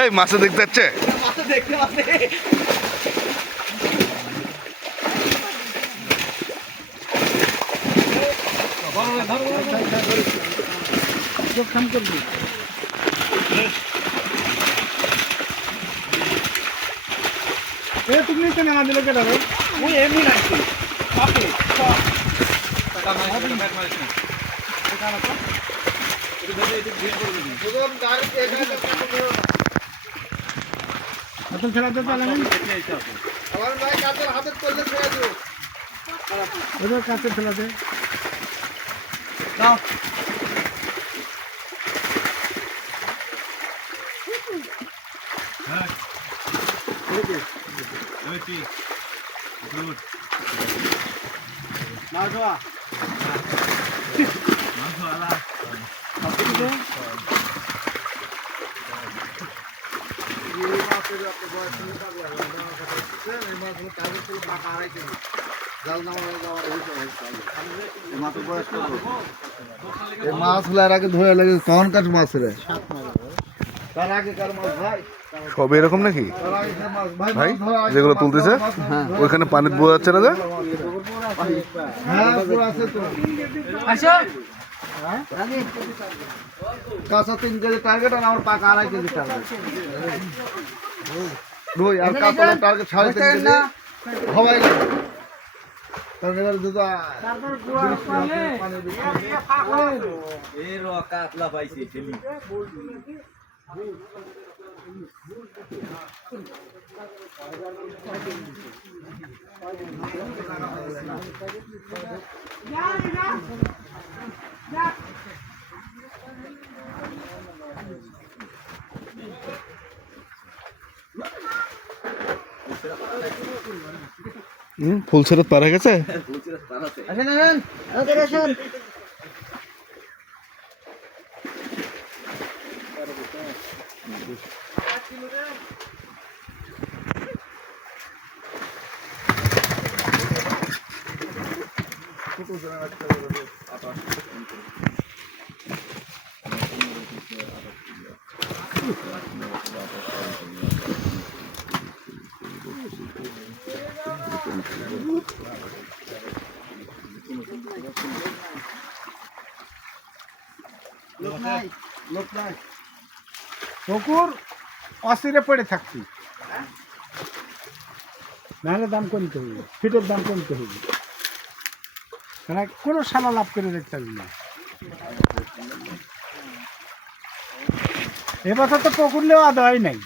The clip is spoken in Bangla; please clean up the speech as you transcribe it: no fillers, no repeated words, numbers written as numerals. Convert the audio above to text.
এই মাছে দেখতে যাচ্ছে তুমি তো নামা দিল কেটে ওই এমনি নাকি খেলাতে চালাবেন কাছে খেলাতে মাছ হলে আগে ধরে লাগে কখন কাজ মাছ রে তার আগে কার মাছ ভাই সব এরকম নাকি ভাই যেগুলো তুলতেছে ওইখানে পানি বোঝা যাচ্ছে না যে হ্যাঁ পুরো আছে তো কাঁচা 3 কেজি টার্গেট আর আমার পাকা 2.5 কেজি টার্গেট রুই আর কাতলা টার্গেট 3.5 কেজি হওয়াই না কারণ এবার দুটো এই র কাতলা পাইছি ঠেলি ফুলছেরত পার হয়ে গেছে পুকুর অস্থিরে পড়ে থাকছি নাহলে দাম কমতে হবে ফিটের দাম কমতে হবে কোনো সালা লাভ করে দেখতে হবে না এবছর তো পুকুরলেও আদায় নাই